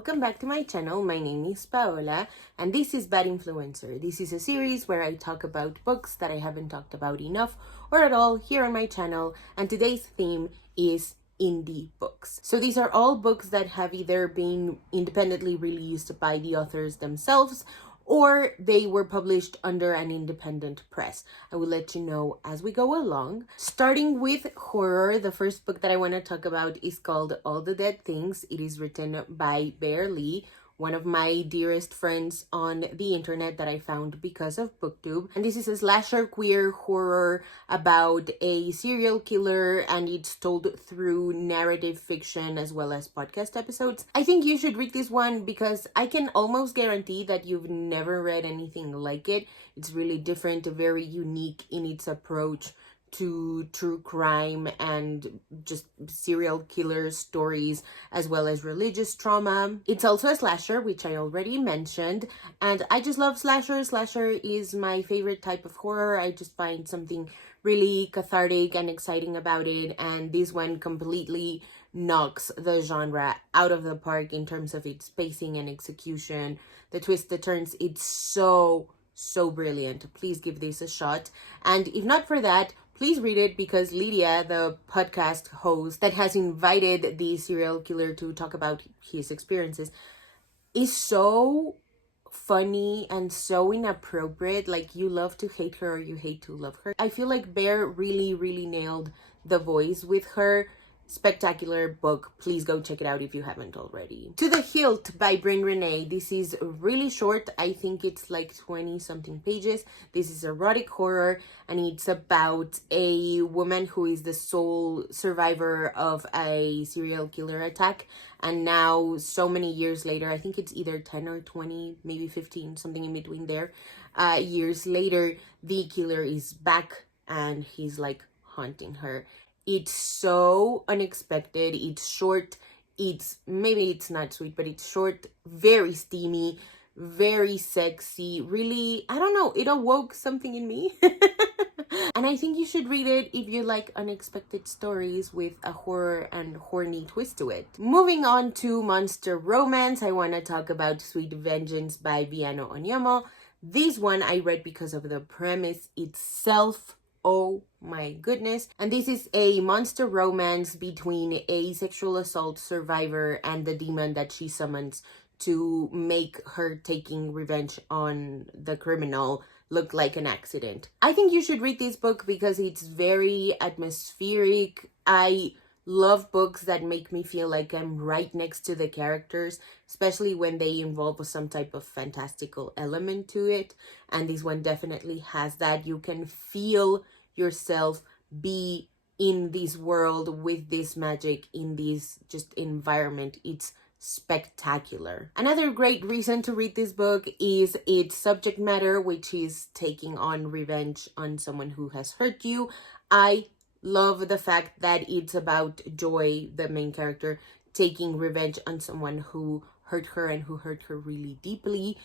welcome back to my channel. My name is Paola and this is Bad Influencer. This is a series where I talk about books that I haven't talked about enough or at all here on my channel, and today's theme is indie books. So these are all books that have either been independently released by the authors themselves or they were published under an independent press. I will let you know as we go along. Starting with horror, the first book that I want to talk about is called All the Dead Things. It is written by Bear Lee, one of my dearest friends on the internet that I found because of BookTube. And this is a slasher queer horror about a serial killer, and it's told through narrative fiction as well as podcast episodes. I think you should read this one because I can almost guarantee that you've never read anything like it. It's really different, very unique in its approach to true crime and just serial killer stories as well as religious trauma. It's also a slasher, which I already mentioned, and I just love slasher. Slasher is my favorite type of horror. I just find something really cathartic and exciting about it, and this one completely knocks the genre out of the park in terms of its pacing and execution. The twists, the turns, it's so brilliant. Please give this a shot, and if not for that, please read it because Lydia, the podcast host that has invited the serial killer to talk about his experiences, is so funny and so inappropriate. Like, you love to hate her or you hate to love her. I feel like Bear really nailed the voice with her. Spectacular book. Please go check it out if you haven't already. To the Hilt by Bryn Renee. This is really short. I think it's like 20 something pages. This is erotic horror, and it's about a woman who is the sole survivor of a serial killer attack. And now, so many years later, I think it's either 10 or 20, maybe 15, something in between there. Years later, the killer is back and he's like haunting her. It's so unexpected. It's short. Maybe it's not sweet, but it's short, very steamy, very sexy. Really, I don't know, it awoke something in me. And I think you should read it if you like unexpected stories with a horror and horny twist to it. Moving on to monster romance, I want to talk about Sweet Vengeance by Viano Onyomo. This one I read because of the premise itself. Oh my goodness. And this is a monster romance between a sexual assault survivor and the demon that she summons to make her taking revenge on the criminal look like an accident. I think you should read this book because it's very atmospheric. I love books that make me feel like I'm right next to the characters, especially when they involve some type of fantastical element to it. And this one definitely has that. You can feel yourself be in this world with this magic, in this just environment. It's spectacular. Another great reason to read this book is its subject matter, which is taking on revenge on someone who has hurt you. I love the fact that it's about Joy, the main character, taking revenge on someone who hurt her and who hurt her really deeply.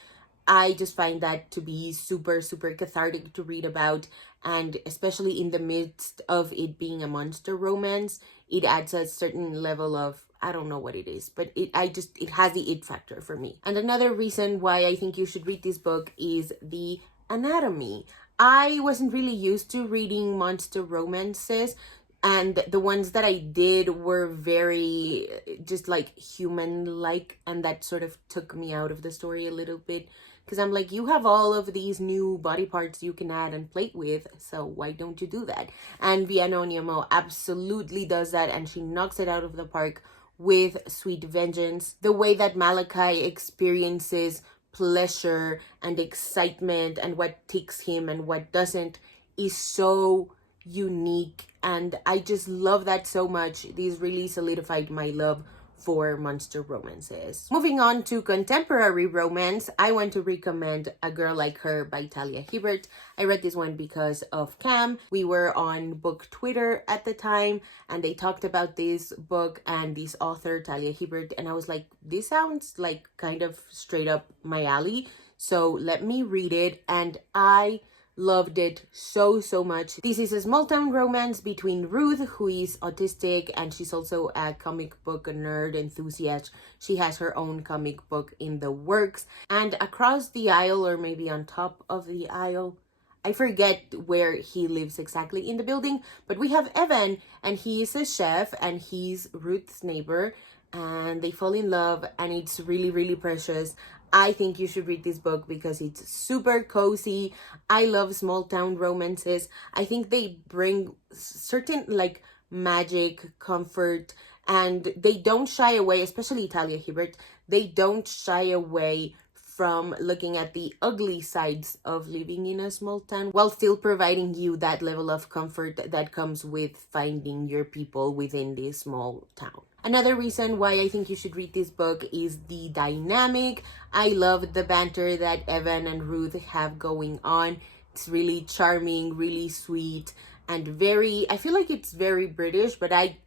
I just find that to be super cathartic to read about, and especially in the midst of it being a monster romance, it adds a certain level of, I don't know what it is, but it has the it factor for me. And another reason why I think you should read this book is the anatomy. I wasn't really used to reading monster romances, and the ones that I did were very just like human-like, and that sort of took me out of the story a little bit. Because I'm like, you have all of these new body parts you can add and play with, so why don't you do that? And Viano Onyomo absolutely does that, and she knocks it out of the park with Sweet Vengeance. The way that Malachi experiences pleasure and excitement and what ticks him and what doesn't is so unique, and I just love that so much. These really solidified my love for monster romances. Moving on to contemporary romance, I want to recommend A Girl Like Her by Talia Hibbert. I read this one because of Cam. We were on book Twitter at the time, and they talked about this book and this author, Talia Hibbert, and I was like, this sounds like kind of straight up my alley, so let me read it. And I Loved it so much. This is a small town romance between Ruth, who is autistic, and she's also a comic book nerd enthusiast. She has her own comic book in the works. And across the aisle, or maybe on top of the aisle, I forget where he lives exactly in the building, but we have Evan, and he is a chef, and he's Ruth's neighbor, and they fall in love, and it's really precious. I think you should read this book because it's super cozy. I love small town romances. I think they bring certain like magic, comfort, and they don't shy away, especially Talia Hibbert, they don't shy away from looking at the ugly sides of living in a small town while still providing you that level of comfort that comes with finding your people within this small town. Another reason why I think you should read this book is the dynamic. I love the banter that Evan and Ruth have going on. It's really charming, really sweet, and I feel like it's very British, but I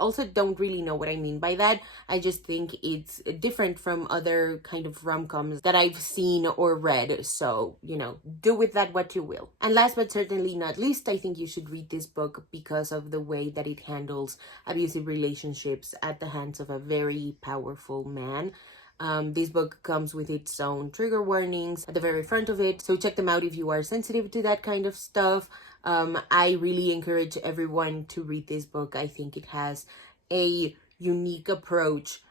also don't really know what I mean by that. I just think it's different from other kind of rom-coms that I've seen or read. So, do with that what you will. And last but certainly not least, I think you should read this book because of the way that it handles abusive relationships at the hands of a very powerful man. This book comes with its own trigger warnings at the very front of it, so check them out if you are sensitive to that kind of stuff. I really encourage everyone to read this book. I think it has a unique approach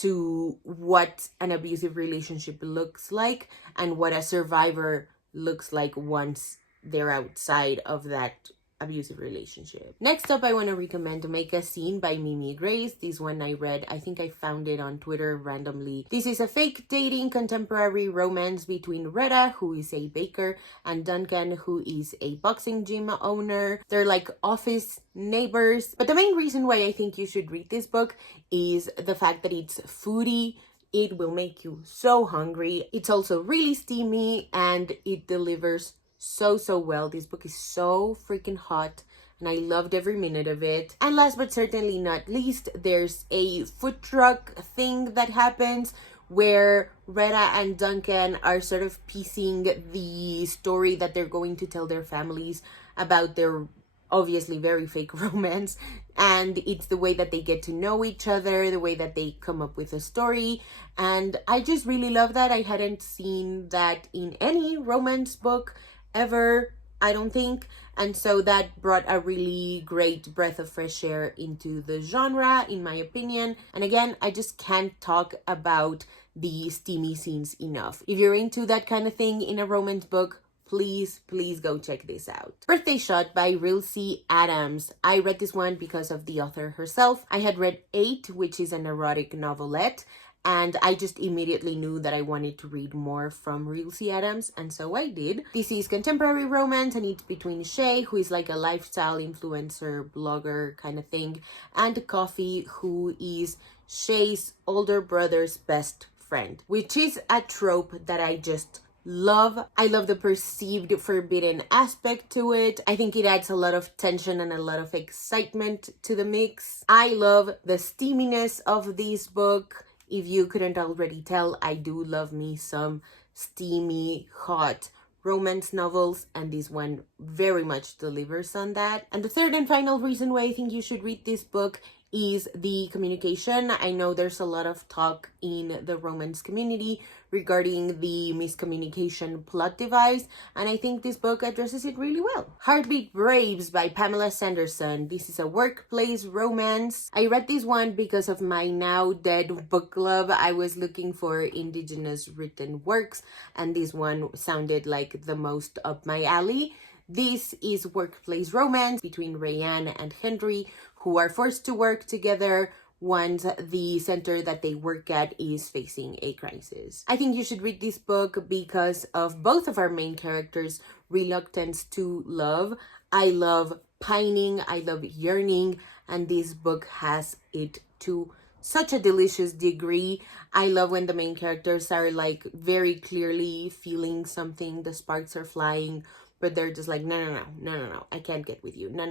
to what an abusive relationship looks like and what a survivor looks like once they're outside of that abusive relationship. Next up, I want to recommend Make a Scene by Mimi Grace. This one I read, I think I found it on Twitter randomly. This is a fake dating contemporary romance between Retta, who is a baker, and Duncan, who is a boxing gym owner. They're like office neighbors. But the main reason why I think you should read this book is the fact that it's foodie. It will make you so hungry. It's also really steamy and it delivers so well. This book is so freaking hot and I loved every minute of it. And last but certainly not least, there's a food truck thing that happens where Retta and Duncan are sort of piecing the story that they're going to tell their families about their obviously very fake romance, and it's the way that they get to know each other, the way that they come up with a story, and I just really love that. I hadn't seen that in any romance book ever, I don't think, and so that brought a really great breath of fresh air into the genre, in my opinion. And again, I just can't talk about the steamy scenes enough. If you're into that kind of thing in a romance book, please go check this out. Birthday Shot by Rilsey Adams. I read this one because of the author herself. I had read 8, which is an erotic novelette, and I just immediately knew that I wanted to read more from Rilsey Adams, and so I did. This is contemporary romance, and it's between Shay, who is like a lifestyle influencer, blogger kind of thing, and Coffee, who is Shay's older brother's best friend, which is a trope that I just love. I love the perceived forbidden aspect to it. I think it adds a lot of tension and a lot of excitement to the mix. I love the steaminess of this book. If you couldn't already tell, I do love me some steamy, hot romance novels, and this one very much delivers on that. And the third and final reason why I think you should read this book is the communication. I know there's a lot of talk in the romance community regarding the miscommunication plot device, and I think this book addresses it really well. Heartbeat Braves by Pamela Sanderson. This is a workplace romance. I read this one because of my now dead book club. I was looking for Indigenous written works, and this one sounded like the most up my alley. This is workplace romance between Rayanne and Henry, who are forced to work together once the center that they work at is facing a crisis. I think you should read this book because of both of our main characters' reluctance to love. I love pining, I love yearning, and this book has it to such a delicious degree. I love when the main characters are like very clearly feeling something, the sparks are flying, but they're just like, no, I can't get with you. No.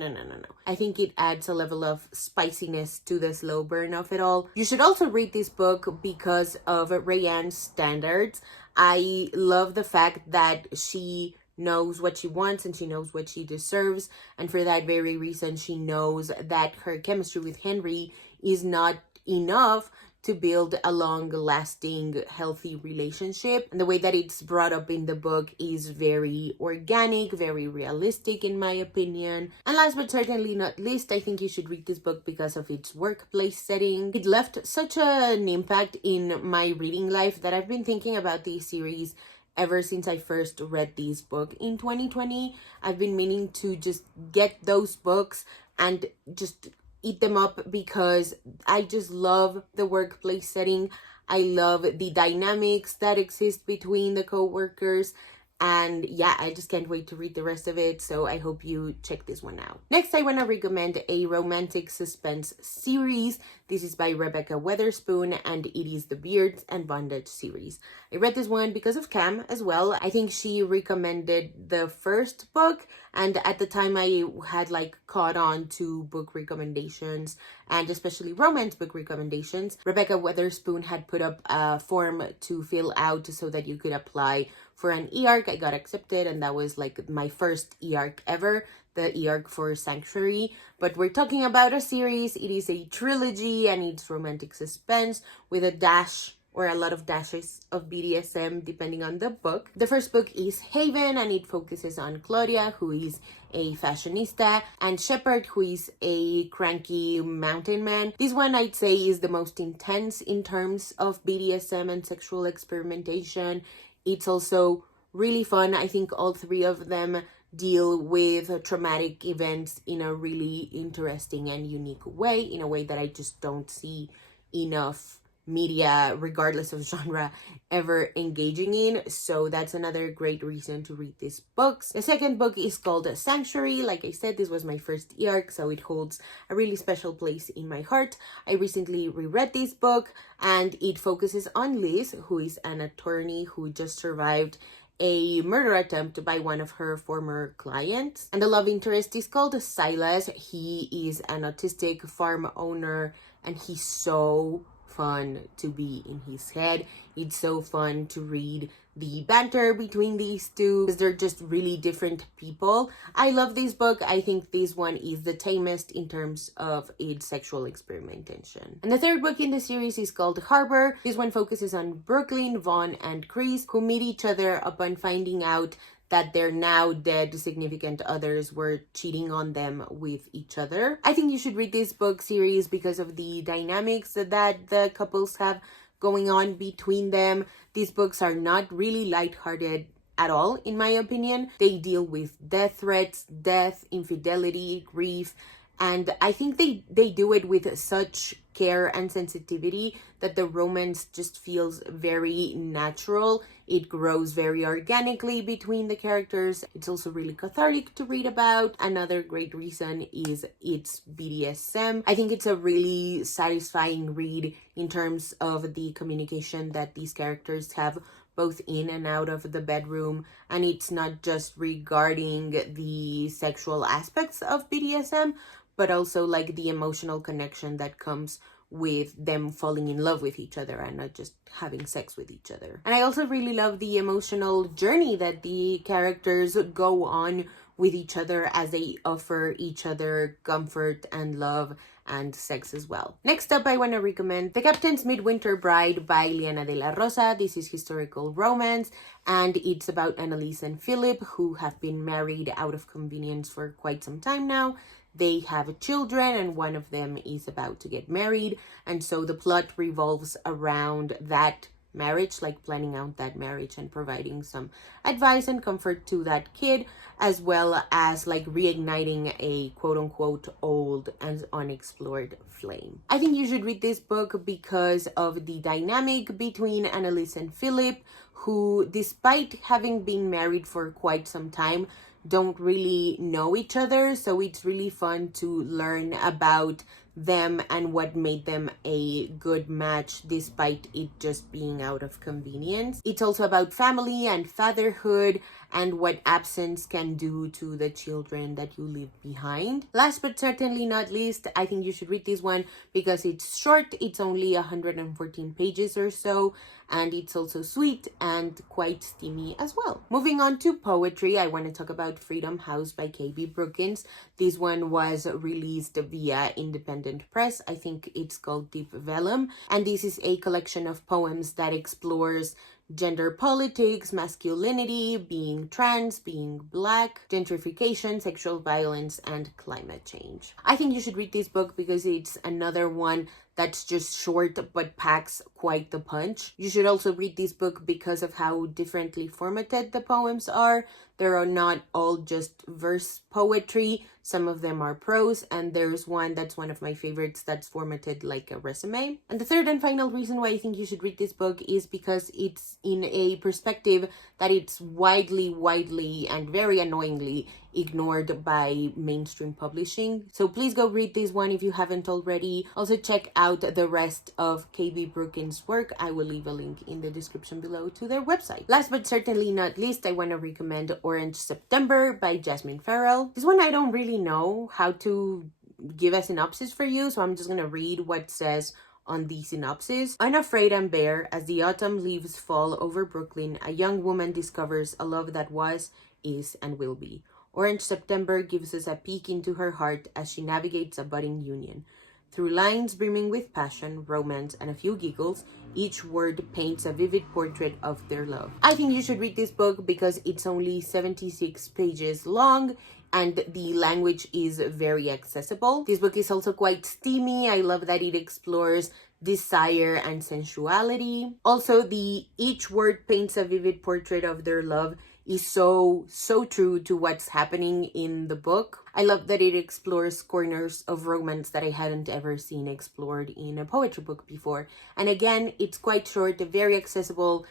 I think it adds a level of spiciness to the slow burn of it all. You should also read this book because of Rayanne's standards. I love the fact that she knows what she wants and she knows what she deserves. And for that very reason, she knows that her chemistry with Henry is not enough to build a long-lasting, healthy relationship. And the way that it's brought up in the book is very organic, very realistic in my opinion. And last but certainly not least, I think you should read this book because of its workplace setting. It left such an impact in my reading life that I've been thinking about this series ever since I first read this book in 2020. I've been meaning to just get those books and just eat them up because I just love the workplace setting. I love the dynamics that exist between the co-workers. And yeah, I just can't wait to read the rest of it. So I hope you check this one out. Next, I want to recommend a romantic suspense series. This is by Rebecca Weatherspoon and it is the Beards and Bondage series. I read this one because of Cam as well. I think she recommended the first book, and at the time I had like caught on to book recommendations and especially romance book recommendations. Rebecca Weatherspoon had put up a form to fill out so that you could apply for an e-arc. I got accepted and that was like my first e-arc ever, the e-arc for Sanctuary. But we're talking about a series. It is a trilogy and it's romantic suspense with a dash or a lot of dashes of BDSM depending on the book. The first book is Haven and it focuses on Claudia, who is a fashionista, and Shepard, who is a cranky mountain man. This one I'd say is the most intense in terms of BDSM and sexual experimentation. It's also really fun. I think all three of them deal with traumatic events in a really interesting and unique way, in a way that I just don't see enough media, regardless of genre, ever engaging in. So that's another great reason to read these books. The second book is called Sanctuary. Like I said, this was my first e-arc, so it holds a really special place in my heart. I recently reread this book and it focuses on Liz, who is an attorney who just survived a murder attempt by one of her former clients. And the love interest is called Silas. He is an autistic farm owner and he's so fun to be in his head. It's so fun to read the banter between these two because they're just really different people. I love this book. I think this one is the tamest in terms of its sexual experimentation. And the third book in the series is called Harbor. This one focuses on Brooklyn, Vaughn, and Chris, who meet each other upon finding out that their now dead significant others were cheating on them with each other. I think you should read this book series because of the dynamics that the couples have going on between them. These books are not really lighthearted at all, in my opinion. They deal with death threats, death, infidelity, grief, and I think they do it with such care and sensitivity that the romance just feels very natural. It grows very organically between the characters. It's also really cathartic to read about. Another great reason is its BDSM. I think it's a really satisfying read in terms of the communication that these characters have both in and out of the bedroom, and it's not just regarding the sexual aspects of BDSM, but also like the emotional connection that comes with them falling in love with each other and not just having sex with each other. And I also really love the emotional journey that the characters go on with each other as they offer each other comfort and love and sex as well. Next up, I want to recommend The Captain's Midwinter Bride by Liana de la Rosa. This is historical romance and it's about Annalise and Philip, who have been married out of convenience for quite some time now. They have children and one of them is about to get married, and so the plot revolves around that marriage, like planning out that marriage and providing some advice and comfort to that kid, as well as like reigniting a quote-unquote old and unexplored flame. I think you should read this book because of the dynamic between Annalise and Philip, who, despite having been married for quite some time, don't really know each other. So it's really fun to learn about them and what made them a good match despite it just being out of convenience. It's also about family and fatherhood and what absence can do to the children that you leave behind. Last but certainly not least, I think you should read this one because it's short. It's only 114 pages or so, and it's also sweet and quite steamy as well. Moving on to poetry, I want to talk about Freedom House by K.B. Brookins. This one was released via independent press. I think it's called Deep Vellum, and this is a collection of poems that explores gender politics, masculinity, being trans, being black, gentrification, sexual violence, and climate change. I think you should read this book because it's another one that's just short but packs quite the punch. You should also read this book because of how differently formatted the poems are. There are not all just verse poetry. Some of them are prose, and there's one that's one of my favorites that's formatted like a resume. And the third and final reason why I think you should read this book is because it's in a perspective that it's widely and very annoyingly ignored by mainstream publishing. So please go read this one if you haven't already. Also check out the rest of KB Brookins' work. I will leave a link in the description below to their website. Last but certainly not least, I want to recommend Orange September by Jasmine Farrell. This one I don't really know how to give a synopsis for you, so I'm just gonna read what it says on the synopsis. Unafraid and bare, as the autumn leaves fall over Brooklyn, a young woman discovers a love that was, is, and will be. Orange September gives us a peek into her heart as she navigates a budding union. Through lines brimming with passion, romance, and a few giggles, each word paints a vivid portrait of their love. I think you should read this book because it's only 76 pages long and the language is very accessible. This book is also quite steamy. I love that it explores desire and sensuality. Also, the each word paints a vivid portrait of their love is so true to what's happening in the book. I love that it explores corners of romance that I hadn't ever seen explored in a poetry book before. And again, it's quite short, very accessible,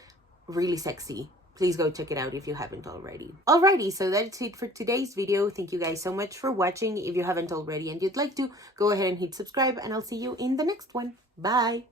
really sexy. Please go check it out if you haven't already. Alrighty, so that's it for today's video. Thank you guys so much for watching. If you haven't already and you'd like to, go ahead and hit subscribe, and I'll see you in the next one. Bye!